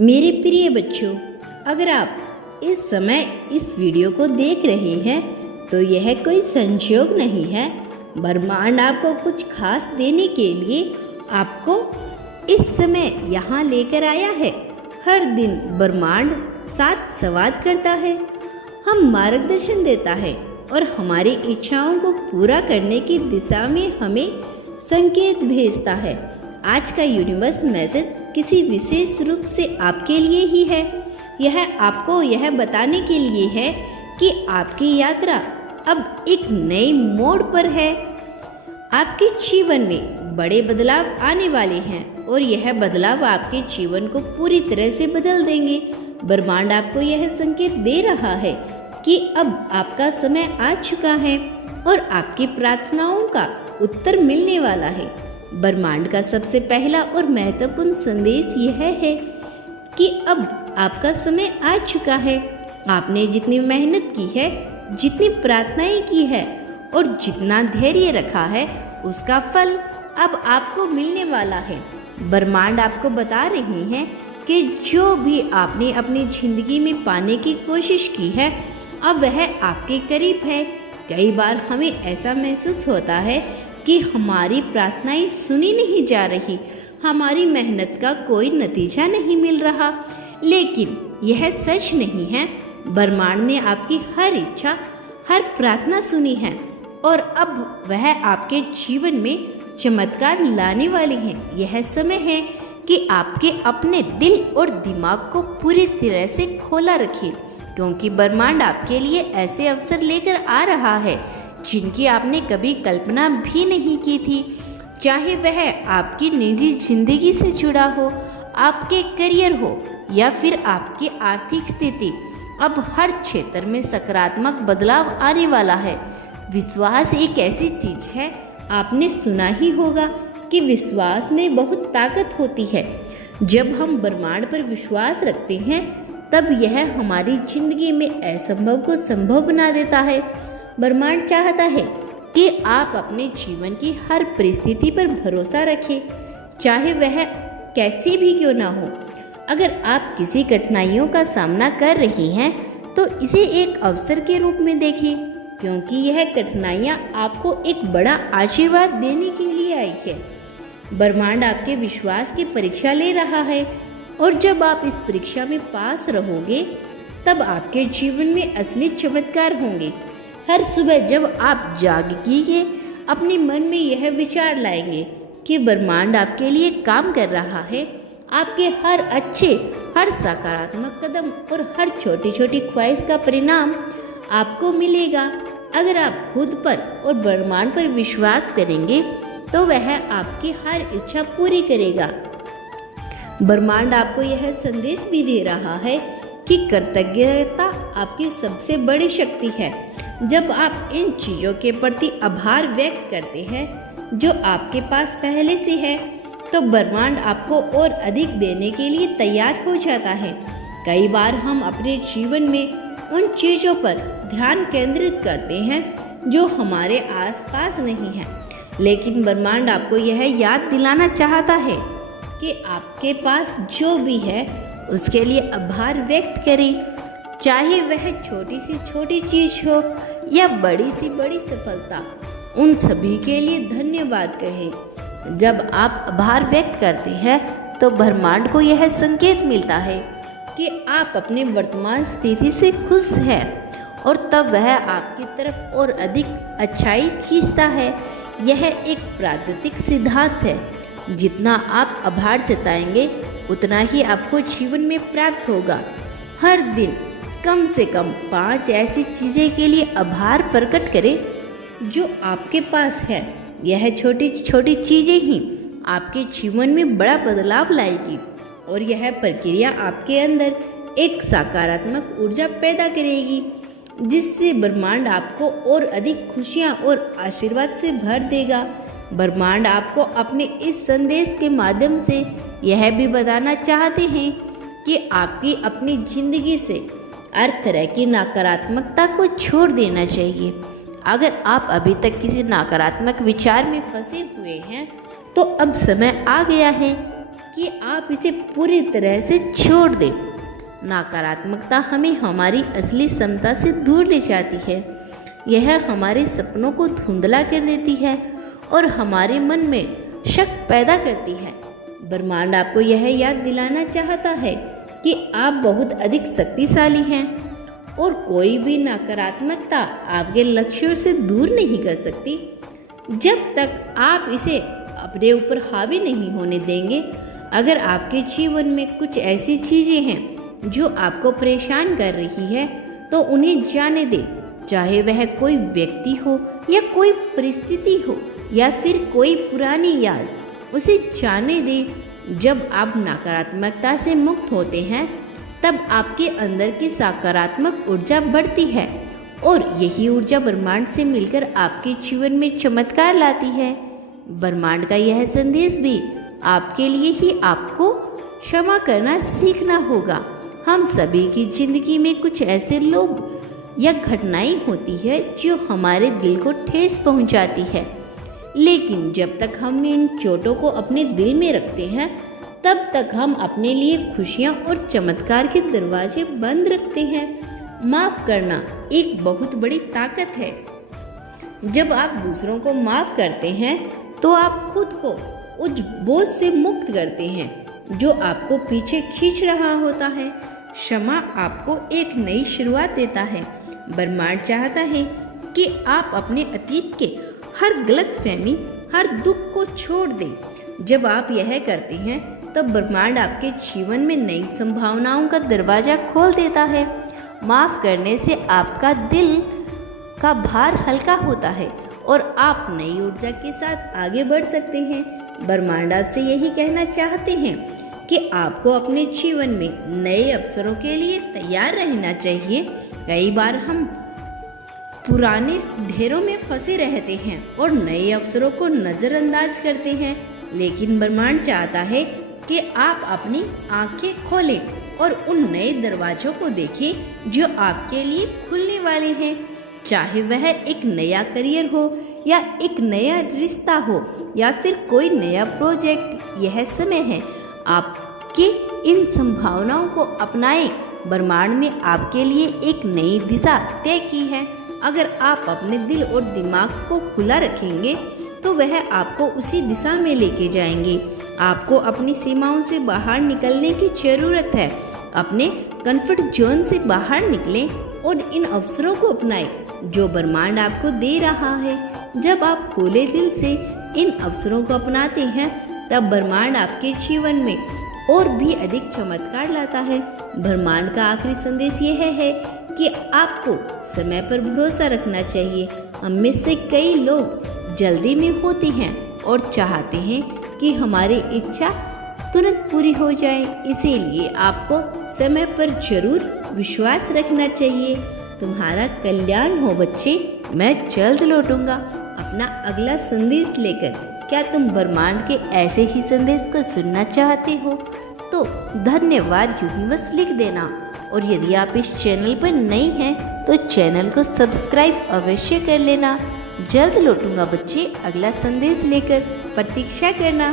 मेरे प्रिय बच्चों, अगर आप इस समय इस वीडियो को देख रहे हैं तो यह कोई संयोग नहीं है। ब्रह्मांड आपको कुछ खास देने के लिए आपको इस समय यहाँ लेकर आया है। हर दिन ब्रह्मांड साथ संवाद करता है, हम मार्गदर्शन देता है और हमारी इच्छाओं को पूरा करने की दिशा में हमें संकेत भेजता है। आज का यूनिवर्स मैसेज किसी विशेष रूप से आपके लिए ही है। यह आपको यह बताने के लिए है कि आपकी यात्रा अब एक नए मोड़ पर है। आपके जीवन में बड़े बदलाव आने वाले हैं और यह बदलाव आपके जीवन को पूरी तरह से बदल देंगे। ब्रह्मांड आपको यह संकेत दे रहा है कि अब आपका समय आ चुका है और आपकी प्रार्थनाओं का उत्तर मिलने वाला है। ब्रह्मांड का सबसे पहला और महत्वपूर्ण संदेश यह है कि अब आपका समय आ चुका है। आपने जितनी मेहनत की है, जितनी प्रार्थनाएं की है और जितना धैर्य रखा है, उसका फल अब आपको मिलने वाला है। ब्रह्मांड आपको बता रहे हैं कि जो भी आपने अपनी जिंदगी में पाने की कोशिश की है, अब वह आपके करीब है। कई बार हमें ऐसा महसूस होता है कि हमारी प्रार्थनाएं सुनी नहीं जा रही, हमारी मेहनत का कोई नतीजा नहीं मिल रहा, लेकिन यह सच नहीं है। ब्रह्मांड ने आपकी हर इच्छा, हर प्रार्थना सुनी है और अब वह आपके जीवन में चमत्कार लाने वाली है। यह समय है कि आपके अपने दिल और दिमाग को पूरी तरह से खोला रखें, क्योंकि ब्रह्मांड आपके लिए ऐसे अवसर लेकर आ रहा है जिनकी आपने कभी कल्पना भी नहीं की थी। चाहे वह आपकी निजी जिंदगी से जुड़ा हो, आपके करियर हो या फिर आपकी आर्थिक स्थिति, अब हर क्षेत्र में सकारात्मक बदलाव आने वाला है। विश्वास एक ऐसी चीज है, आपने सुना ही होगा कि विश्वास में बहुत ताकत होती है। जब हम ब्रह्मांड पर विश्वास रखते हैं तब यह हमारी जिंदगी में असंभव को संभव बना देता है। ब्रह्मांड चाहता है कि आप अपने जीवन की हर परिस्थिति पर भरोसा रखें, चाहे वह कैसी भी क्यों ना हो। अगर आप किसी कठिनाइयों का सामना कर रही हैं तो इसे एक अवसर के रूप में देखें, क्योंकि यह कठिनाइयाँ आपको एक बड़ा आशीर्वाद देने के लिए आई है। ब्रह्मांड आपके विश्वास की परीक्षा ले रहा है और जब आप इस परीक्षा में पास रहोगे तब आपके जीवन में असली चमत्कार होंगे। हर सुबह जब आप जागेंगे, अपने मन में यह विचार लाएंगे कि ब्रह्मांड आपके लिए काम कर रहा है। आपके हर अच्छे, हर सकारात्मक कदम और हर छोटी छोटी ख्वाहिश का परिणाम आपको मिलेगा। अगर आप खुद पर और ब्रह्मांड पर विश्वास करेंगे तो वह आपकी हर इच्छा पूरी करेगा। ब्रह्मांड आपको यह संदेश भी दे रहा है कि कृतज्ञता आपकी सबसे बड़ी शक्ति है। जब आप इन चीज़ों के प्रति आभार व्यक्त करते हैं जो आपके पास पहले से है, तो ब्रह्मांड आपको और अधिक देने के लिए तैयार हो जाता है। कई बार हम अपने जीवन में उन चीज़ों पर ध्यान केंद्रित करते हैं जो हमारे आसपास नहीं है, लेकिन ब्रह्मांड आपको यह याद दिलाना चाहता है कि आपके पास जो भी है उसके लिए आभार व्यक्त करें। चाहे वह छोटी सी छोटी चीज हो या बड़ी सी बड़ी सफलता, उन सभी के लिए धन्यवाद कहें। जब आप आभार व्यक्त करते हैं तो ब्रह्मांड को यह संकेत मिलता है कि आप अपने वर्तमान स्थिति से खुश हैं और तब वह आपकी तरफ और अधिक अच्छाई खींचता है। यह एक प्राकृतिक सिद्धांत है, जितना आप आभार जताएंगे उतना ही आपको जीवन में प्राप्त होगा। हर दिन कम से कम 5 ऐसी चीज़ें के लिए आभार प्रकट करें जो आपके पास है। यह छोटी छोटी चीज़ें ही आपके जीवन में बड़ा बदलाव लाएगी और यह प्रक्रिया आपके अंदर एक सकारात्मक ऊर्जा पैदा करेगी, जिससे ब्रह्मांड आपको और अधिक खुशियाँ और आशीर्वाद से भर देगा। ब्रह्मांड आपको अपने इस संदेश के माध्यम से यह भी बताना चाहते हैं कि आपकी अपनी जिंदगी से हर तरह की नकारात्मकता को छोड़ देना चाहिए। अगर आप अभी तक किसी नकारात्मक विचार में फंसे हुए हैं तो अब समय आ गया है कि आप इसे पूरी तरह से छोड़ दें। नकारात्मकता हमें हमारी असली क्षमता से दूर ले जाती है। यह हमारे सपनों को धुंधला कर देती है और हमारे मन में शक पैदा करती है। ब्रह्मांड आपको यह याद दिलाना चाहता है कि आप बहुत अधिक शक्तिशाली हैं और कोई भी नकारात्मकता आपके लक्ष्यों से दूर नहीं कर सकती। जब तक आप इसे अपने ऊपर हावी नहीं होने देंगे। अगर आपके जीवन में कुछ ऐसी चीज़ें हैं जो आपको परेशान कर रही है तो उन्हें जाने दें, चाहे वह कोई व्यक्ति हो या कोई परिस्थिति हो या फिर कोई पुरानी याद, उसे जाने दें। जब आप नकारात्मकता से मुक्त होते हैं तब आपके अंदर की सकारात्मक ऊर्जा बढ़ती है और यही ऊर्जा ब्रह्मांड से मिलकर आपके जीवन में चमत्कार लाती है। ब्रह्मांड का यह संदेश भी आपके लिए ही आपको क्षमा करना सीखना होगा। हम सभी की जिंदगी में कुछ ऐसे लोग या घटनाएं होती है जो हमारे दिल को ठेस पहुंचाती है, लेकिन जब तक हम इन चोटों को अपने दिल में रखते हैं तब तक हम अपने लिए खुशियां और चमत्कार के दरवाजे बंद रखते हैं। माफ़ करना एक बहुत बड़ी ताकत है। जब आप दूसरों को माफ़ करते हैं तो आप खुद को उस बोझ से मुक्त करते हैं जो आपको पीछे खींच रहा होता है। क्षमा आपको एक नई शुरुआत देता है। ब्रह्मांड चाहता है कि आप अपने अतीत के हर गलतफहमी, हर दुख को छोड़ दें। जब आप यह करते हैं तब ब्रह्मांड आपके जीवन में नई संभावनाओं का दरवाज़ा खोल देता है। माफ़ करने से आपका दिल का भार हल्का होता है और आप नई ऊर्जा के साथ आगे बढ़ सकते हैं। ब्रह्मांड आपसे यही कहना चाहते हैं कि आपको अपने जीवन में नए अवसरों के लिए तैयार रहना चाहिए। कई बार हम पुराने ढेरों में फंसे रहते हैं और नए अवसरों को नज़रअंदाज करते हैं, लेकिन ब्रह्मांड चाहता है कि आप अपनी आंखें खोलें और उन नए दरवाज़ों को देखें जो आपके लिए खुलने वाले हैं। चाहे वह एक नया करियर हो या एक नया रिश्ता हो या फिर कोई नया प्रोजेक्ट, यह समय है आपके इन संभावनाओं को अपनाएं। ब्रह्मांड ने आपके लिए एक नई दिशा तय की है। अगर आप अपने दिल और दिमाग को खुला रखेंगे तो वह आपको उसी दिशा में लेके जाएंगे। आपको अपनी सीमाओं से बाहर निकलने की ज़रूरत है। अपने कंफर्ट जोन से बाहर निकलें और इन अवसरों को अपनाएं जो ब्रह्मांड आपको दे रहा है। जब आप खुले दिल से इन अवसरों को अपनाते हैं तब ब्रह्मांड आपके जीवन में और भी अधिक चमत्कार लाता है। ब्रह्मांड का आखिरी संदेश यह है कि आपको समय पर भरोसा रखना चाहिए। हम में से कई लोग जल्दी में होते हैं और चाहते हैं कि हमारी इच्छा तुरंत पूरी हो जाए, इसीलिए आपको समय पर जरूर विश्वास रखना चाहिए। तुम्हारा कल्याण हो बच्चे, मैं जल्द लौटूंगा अपना अगला संदेश लेकर। क्या तुम ब्रह्मांड के ऐसे ही संदेश को सुनना चाहते हो तो धन्यवाद यूं ही बस लिख देना। और यदि आप इस चैनल पर नई हैं तो चैनल को सब्सक्राइब अवश्य कर लेना। जल्द लौटूंगा बच्चे अगला संदेश लेकर, प्रतीक्षा करना।